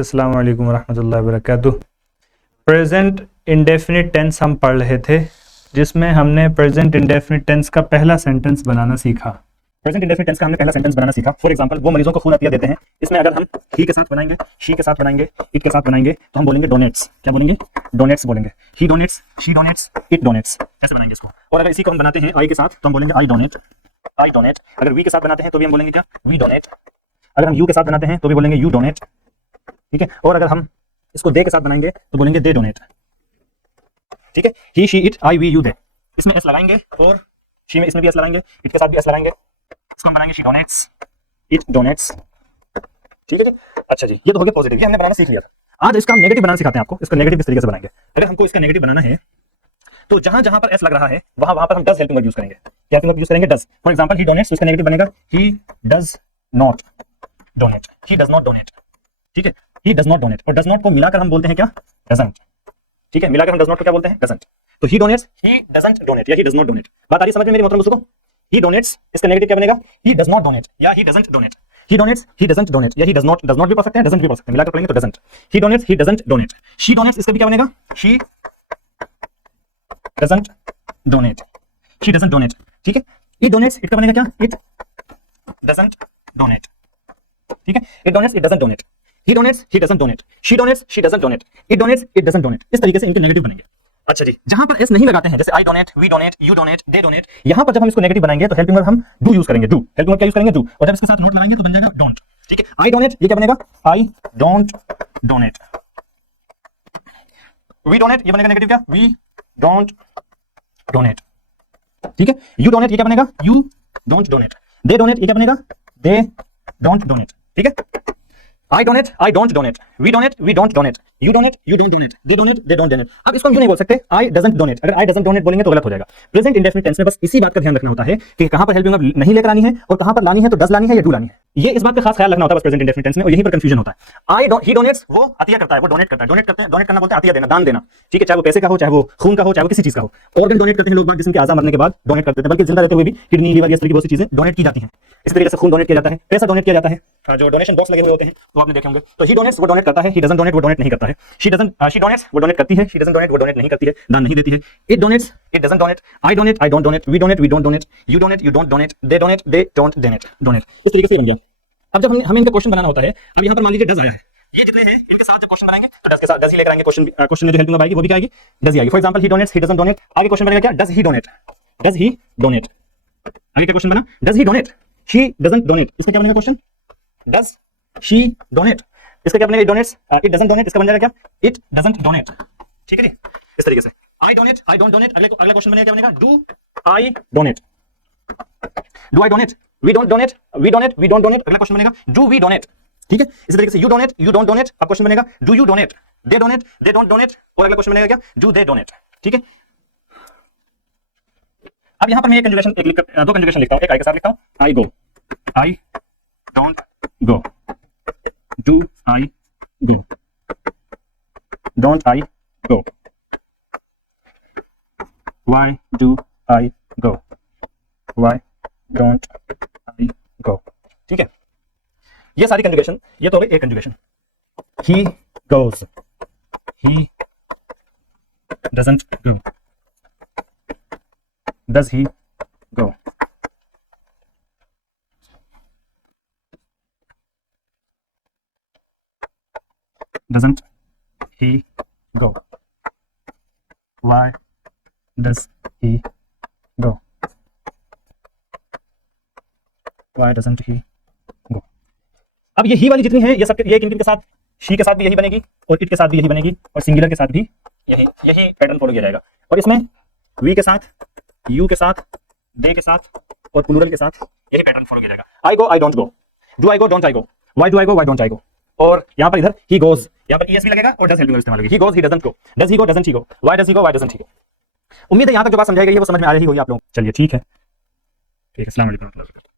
अस्सलाम वालेकुम रहमतुल्लाहि व बरकातुहू। प्रेजेंट इंडेफिनिट टेंस हम पढ़ रहे थे, जिसमें हमने प्रेजेंट इंडेफिनिट टेंस का पहला सेंटेंस बनाना सीखा। प्रेजेंट इंडेफिनिट टेंस का हमने पहला सेंटेंस बनाना सीखा। फॉर एग्जांपल, वो मरीजों को खून अतिया देते हैं। इसमें अगर हम ही के साथ बनाएंगे, शी के साथ बनाएंगे, इट के साथ बनाएंगे, तो हम बोलेंगे डोनेट्स। क्या बोलेंगे? डोनेट्स बोलेंगे। He donates, she donates, it donates, ऐसे बनाएंगे इसको। और अगर इसी को हम बनाते हैं आई के साथ, तो हम बोलेंगे आई डोनेट, आई डोनेट। अगर वी के साथ बनाते हैं तो भी हम बोलेंगे क्या? We donate. अगर हम यू के साथ बनाते हैं तो भी बोलेंगे यू डोनेट, ठीक है। और अगर हम इसको दे के साथ बनाएंगे तो बोलेंगे दे डोनेट, ठीक है। He, she, it, I, we, you, they, इसमें एस लगाएंगे और शी में इसमें भी एस लगाएंगे, इट के साथ भी एस लगाएंगे। इसको हम बनाएंगे शी डोनेट्स, इट डोनेट्स, ठीक है जी। अच्छा जी, ये तो हो गया पॉजिटिव, ये हमने बनाना सीख लिया था। आज इसका हम नेगेटिव बनाना सिखाते हैं आपको। इसका नेगेटिव किस तरीके से बनाएंगे। अगर हमको इसका नेगेटिव बनाना है तो जहां जहां पर एस लग रहा है वहां वहां पर हम डज हेल्पिंग वर्ब यूज करेंगे। क्या हेल्पिंग वर्ब यूज करेंगे? Does. For example, he donates, उसका नेगेटिव बनेगा he does not donate, he does not donate, ठीक है। ही डज नॉट डोनेट, और डज नॉट को मिलाकर हम बोलते हैं क्या? डजंट, ठीक है। मिलाकर हम डज नॉट को क्या बोलते हैं? डजंट। तो ही डोनेट्स, ही डजंट डोनेट या ही डज नॉट डोनेट। बात आ रही समझ में मेरी मोहतरम दोस्तों को? ही डोनेट्स, इसका नेगेटिव क्या बनेगा? ही डज नॉट डोनेट या he doesn't donate. He donates, he doesn't donate या ही डज नॉट भी पढ़ सकते हैं, डजंट भी पढ़ सकते हैं, मिलाकर पढ़ेंगे तो doesn't. He donates, he doesn't donate. She donates, इसका भी क्या बनेगा? She doesn't donate, she doesn't donate, ठीक है। इट डोनेट्स, इट का बनेगा क्या? इट डजंट डोनेट, ठीक है। It donates, it doesn't donate. He donates, he doesn't donate. She donates, she doesn't donate. It donates, it doesn't donate. इस तरीके से इनके नेगेटिव बनेंगे। अच्छा जी, जहां पर एस नहीं लगाते हैं, जैसे I donate, we donate, you donate, they donate, यहां पर जब हम इसको नेगेटिव बनाएंगे तो हेल्पिंग वर्ब हम डू यूज करेंगे। डू हेल्पिंग वर्ब क्या यूज करेंगे? डू। और जब इसके साथ नॉट लगाएंगे तो बन जाएगा डोंट, ठीक है। आई डोनेट, ये क्या बनेगा? I don't donate. We donate, ये बनेगा नेगेटिव क्या? वी डोंट डोनेट, ठीक है। यू डोनेट, ये क्या बनेगा? You don't donate. They donate, ये क्या बनेगा? दे डोंट डोनेट, ठीक है। I donate, I don't donate. We donate, we don't donate. You donate, you don't donate. They donate, they don't donate. अब इसको हम क्यों नहीं बोल सकते I doesn't donate? अगर I doesn't donate बोलेंगे तो गलत हो जाएगा। प्रेजेंट इंडेफिनिट टेंस में बस इसी बात का ध्यान रखना होता है कि कहां पर हेल्पिंग वर्ब नहीं लेकर आनी है और कहां पर लानी है तो डज लानी है या डू लानी है। ये इस बात का खास ख्याल रखना होता है बस प्रेजेंट इंडेफिनिट टेंस में, और यहीं पर कंफ्यूजन होता है। ही डोनेट्स, वो अतिया करता है, वो डोनेट करता है। डोनेट करते हैं, डोनेट करना बोलते हैं अतिया देना, दान देना, ठीक है। चाहे वो पैसे का हो, चाहे वो खून का हो, चाहे वो किसी चीज का हो। ऑर्गन डोनेट करते हैं लोग, जिसम के आज़ा मरने के बाद डोनेट करते हैं, बल्कि जिंदा रहते हुए भी किडनी, लीवर, इस तरह की बहुत सी चीजें डोनेट की जाती हैं। इस तरीके से खून डोनेट किया जाता है, पैसा डोनेट किया जाता है, जो डोनेशन बॉक्स लगे हुए होते हैं वो आपने देखे होंगे। तो ही डोनेट्स, वो डोनेट करता है। ही डजंट डोनेट, वो डोनेट नहीं करता है। शी डोनेट्स, वो डोनेट करती है। शी डजंट डोनेट, वो डोनेट नहीं करती है, दान नहीं देती है। It donates, it doesn't donate. I donate, I don't donate. We donate, we don't donate. You donate, you don't donate. They donate, they don't donate, donate. इस तरीके से बन गया। अब जब हमें इनका क्वेश्चन बनाना होता है, अब यहाँ पर मान लीजिए डज आया है, ये जितने हैं इनके साथ जब क्वेश्चन बनाएंगे तो डज के साथ डज ही लेकर आएंगे। क्वेश्चन में जो हेल्पिंग वर्ब आएगी वो भी क्या आएगी? डज ही आएगी। For example, he donates, he doesn't donate. आगे क्वेश्चन बनेगा क्या? Does he donate, does he donate. आगे का क्वेश्चन बना does he donate, she doesn't donate. इसका क्या बनेगा क्वेश्चन? Does she donate. इसका क्या बनेगा? It donates, it doesn't donate. इसका बन जाएगा क्या? इट डजंट डोनेट, ठीक है जी। इस तरीके से I donate, I don't donate. अगला क्वेश्चन बनेगा क्या? बनेगा do I donate, do I donate. We don't donate, we donate, we don't donate. अगला क्वेश्चन बनेगा डू वी डोनेट, ठीक है। इसी तरीके से you donate, you don't donate. अब क्वेश्चन बनेगा do you donate, they donate, they don't donate. और अगला क्वेश्चन बनेगा क्या? डू दे डोनेट, ठीक है। अब यहां पर मैं एक कंजुगेशन, दो कंजुगेशन लिखता हूं, एक आई के साथ लिखता हूं। I go, I don't go, do I go, don't I go, why do I go, why don't I go, ठीक है। ये सारी कंजुगेशन, ये तो हो गई एक conjugation. He goes, he doesn't go, does he go, doesn't he go, why does he go, why doesn't he go. अब ये ही वाली जितनी है, ये सब ये किन के साथ? शी के साथ भी यही बनेगी और इट के साथ भी यही बनेगी और सिंगुलर के साथ भी यही पैटर्न फॉलो किया जाएगा। और इसमें वी के साथ, यू के साथ, दे के साथ और प्लूरल के साथ यही पैटर्न फॉलो किया जाएगा। I go, I don't go, do I go, don't I go, why do I go, why don't I go. और यहाँ पर इधर ही गोज, यहाँ पर ईएस भी लगेगा और डज हेल्पिंग वर्ब इस्तेमाल होगी। He goes, he doesn't go, does he go, doesn't he go, why does he go, why doesn't he go. उम्मीद है यहाँ तक जो बात समझाई गई है वो समझ में आ रही होगी आप लोगों को। चलिए ठीक है, ठीक है। अस्सलाम वालेकुम।